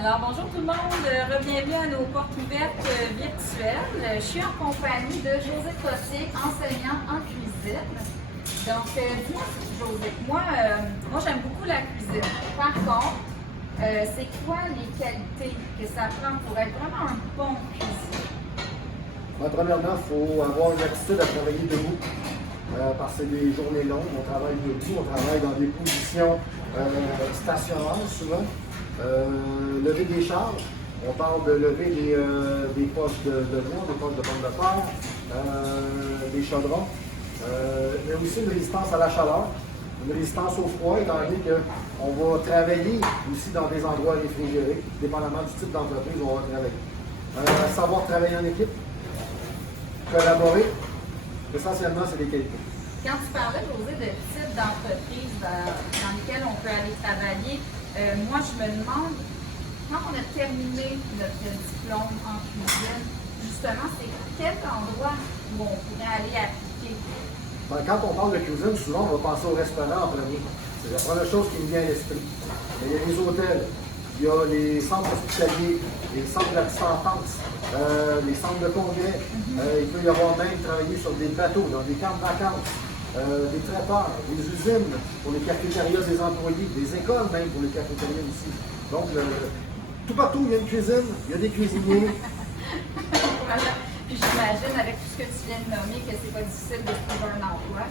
Alors, bonjour tout le monde, bienvenue à nos portes ouvertes virtuelles. Je suis en compagnie de Josée Fossé, enseignante en cuisine. Donc, dis-moi, Josée, moi j'aime beaucoup la cuisine. Par contre, c'est quoi les qualités que ça prend pour être vraiment un bon cuisinier? Premièrement, il faut avoir une attitude à travailler debout. Parce que c'est des journées longues, on travaille debout, on travaille dans des positions stationnaires souvent. Lever des charges, on parle de lever des postes de viande, des postes de pommes de terre, des chaudrons, mais aussi une résistance à la chaleur, une résistance au froid, étant donné qu'on va travailler aussi dans des endroits réfrigérés, dépendamment du type d'entreprise où on va travailler. Savoir travailler en équipe, collaborer, essentiellement, c'est des qualités. Quand tu parlais, Josée, de type d'entreprise dans lesquelles on peut aller travailler, moi, je me demande, quand on a terminé notre diplôme en cuisine, justement, c'est quel endroit où on pourrait aller appliquer? Quand on parle de cuisine, souvent, on va penser au restaurant en premier. C'est la première chose qui me vient à l'esprit. Mais il y a les hôtels, il y a les centres hospitaliers, les centres d'assistance, les centres de congrès. Il peut y avoir même travaillé sur des bateaux, dans des camps de vacances. Des traiteurs, des usines pour les cafétérias des employés, des écoles même pour les cafétérias aussi. Donc, tout partout, il y a une cuisine, il y a des cuisiniers. Voilà. Puis j'imagine, avec tout ce que tu viens de nommer, que c'est pas difficile de trouver un emploi.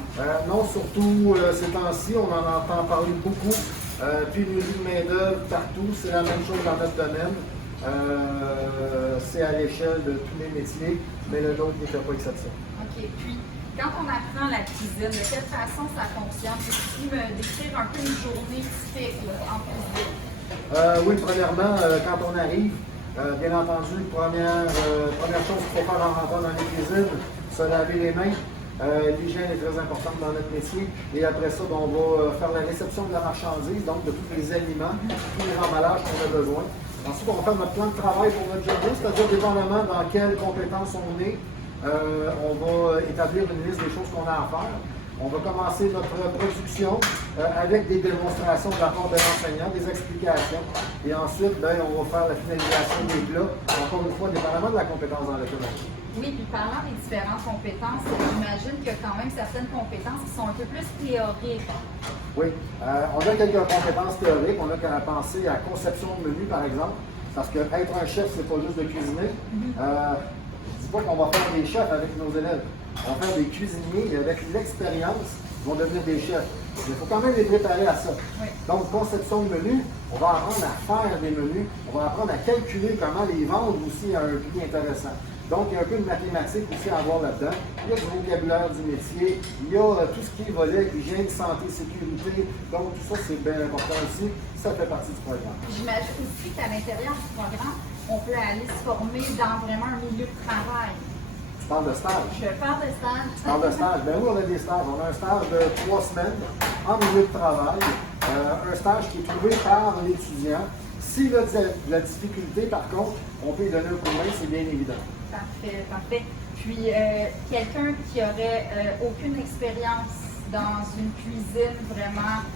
Non, surtout ces temps-ci, on en entend parler beaucoup. Pénurie de main-d'œuvre partout, c'est la même chose dans notre domaine. C'est à l'échelle de tous les métiers, mais le nôtre ne fait pas exception. OK. Puis, quand on apprend la cuisine, de quelle façon ça fonctionne? Peux-tu me décrire un peu une journée typique en cuisine? Oui, premièrement, quand on arrive, bien entendu, première chose qu'il faut faire en rentrant dans les cuisines, se laver les mains. L'hygiène est très importante dans notre métier. Et après ça, on va faire la réception de la marchandise, donc de tous les aliments, tous les emballages qu'on a besoin. Ensuite, on va faire notre plan de travail pour notre journée, c'est-à-dire dépendamment dans quelles compétences on est. On va établir une liste des choses qu'on a à faire. On va commencer notre production avec des démonstrations de la part de l'enseignant, des explications. Et ensuite, on va faire la finalisation des plats, encore une fois, dépendamment de la compétence dans laquelle on est. Oui, puis parlant des différentes compétences, j'imagine que quand même certaines compétences qui sont un peu plus théoriques. Oui, on a quelques compétences théoriques. On a qu'à penser à conception de menu, par exemple, parce que être un chef, c'est pas juste de cuisiner. Je ne dis pas qu'on va faire des chefs avec nos élèves. On va faire des cuisiniers et avec l'expérience, ils vont devenir des chefs. Mais il faut quand même les préparer à ça. Oui. Donc, conception de menu, on va apprendre à faire des menus, on va apprendre à calculer comment les vendre aussi à un prix intéressant. Donc, il y a un peu de mathématiques aussi à avoir là-dedans. Il y a du vocabulaire du métier, il y a tout ce qui est volet hygiène, santé, sécurité. Donc, tout ça, c'est bien important aussi. Ça fait partie du programme. J'imagine aussi qu'à l'intérieur du programme, on peut aller se former dans vraiment un milieu de travail. Tu parles de stage? Je parle de stage. Tu parles de stage? Ben oui, on a des stages. On a un stage de 3 semaines en milieu de travail. Un stage qui est trouvé par l'étudiant. S'il a de la difficulté, par contre, on peut lui donner un coup de main, c'est bien évident. Parfait, parfait. Puis, quelqu'un qui aurait aucune expérience dans une cuisine, vraiment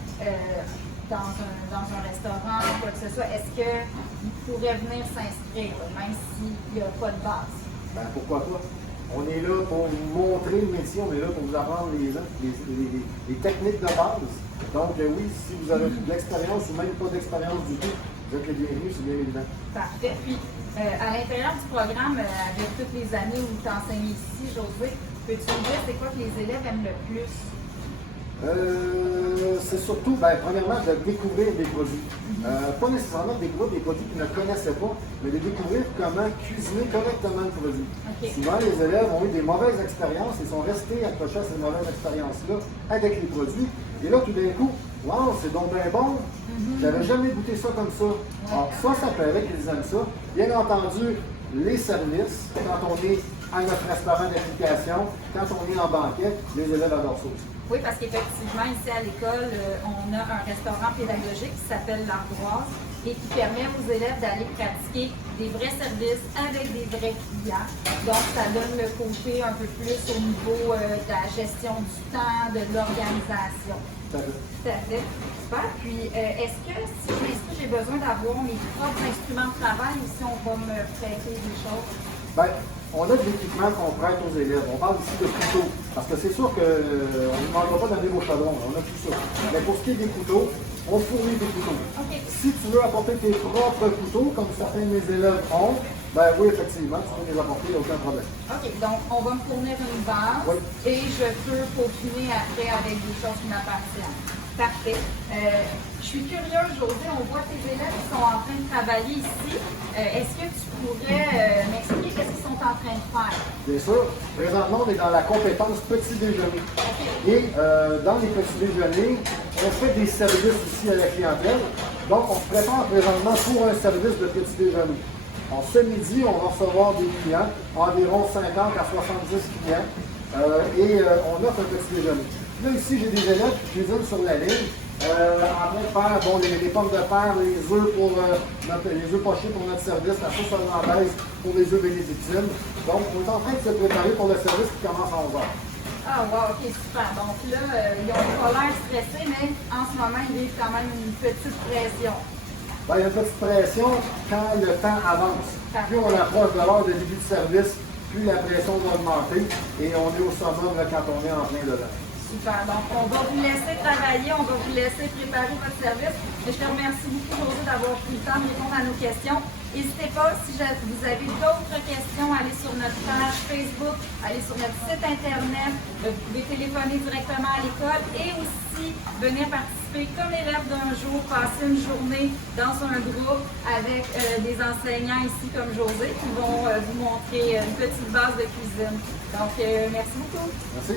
dans un restaurant ou quoi que ce soit, est-ce qu'il pourrait venir s'inscrire, même s'il n'y a pas de base? Ben pourquoi pas? On est là pour vous montrer le métier, on est là pour vous apprendre les techniques de base. Donc oui, si vous avez de l'expérience ou même pas d'expérience du tout, vous êtes les bienvenus, c'est bien évident. Parfait. Puis, à l'intérieur du programme, avec toutes les années où tu enseignes ici, Josée, peux-tu me dire c'est quoi que les élèves aiment le plus? C'est surtout, premièrement, de découvrir des produits. Pas nécessairement de découvrir des produits qu'ils ne connaissaient pas, mais de découvrir comment cuisiner correctement le produit. Okay. Souvent, les élèves ont eu des mauvaises expériences et sont restés accrochés à ces mauvaises expériences-là avec les produits. Et là, tout d'un coup, wow, c'est donc bien bon! J'avais jamais goûté ça comme ça. Alors, ça plairait qu'ils aiment ça. Bien entendu, les services, quand on est à notre restaurant d'application, quand on est en banquet, les élèves adorent ça aussi. Oui, parce qu'effectivement, ici à l'école, on a un restaurant pédagogique qui s'appelle l'Ardoise. et qui permet aux élèves d'aller pratiquer des vrais services avec des vrais clients. Donc, ça donne le côté un peu plus au niveau de la gestion du temps, de l'organisation. Tout à fait. Tout à fait. Super. Puis, est-ce que j'ai besoin d'avoir mes propres instruments de travail ou si on va me prêter des choses? Ben, on a de l'équipement qu'on prête aux élèves. On parle ici de couteaux. Parce que c'est sûr qu'on ne demandera pas d'amener vos chaudrons. On a tout ça. Mais pour ce qui est des couteaux, on fournit des couteaux. Okay. Si tu veux apporter tes propres couteaux, comme certains de mes élèves ont, ben oui, effectivement, tu peux les apporter, il n'y a aucun problème. OK, donc on va me fournir une base et je peux peaufiner après avec des choses qui m'appartiennent. Parfait. Je suis curieuse, Josée, on voit tes élèves qui sont en train de travailler ici. Est-ce que tu pourrais m'expliquer qu'est-ce qu'ils sont en train de faire? Bien sûr. Présentement, on est dans la compétence petit déjeuner. Okay. Et dans les petits déjeuners, on fait des services ici à la clientèle. Donc, on se prépare présentement pour un service de petit déjeuner. En ce midi, on va recevoir des clients, environ 50 à 70 clients, et on offre un petit déjeuner. Là, ici, j'ai des élèves qui cuisinent sur la ligne, en train de faire les pommes de terre, les œufs les œufs pochés pour notre service, la sauce hollandaise pour les œufs bénédictines. Donc, on est en train de se préparer pour le service qui commence à 11h. Ah, wow, ok, super. Donc là, ils n'ont pas l'air stressés, mais en ce moment, ils vivent quand même une petite pression. Ben, il y a une petite pression quand le temps avance. Plus on approche de l'heure de début de service, plus la pression va augmenter et on est au summum là, quand on est en plein dedans. Super. Donc, on va vous laisser travailler, on va vous laisser préparer votre service. Et je te remercie beaucoup, Josée, d'avoir pris le temps de répondre à nos questions. N'hésitez pas, si vous avez d'autres questions, allez sur notre page Facebook, allez sur notre site Internet. Vous pouvez téléphoner directement à l'école et aussi venir participer comme élève d'un jour, passer une journée dans un groupe avec des enseignants ici comme Josée qui vont vous montrer une petite base de cuisine. Donc, merci beaucoup. Merci.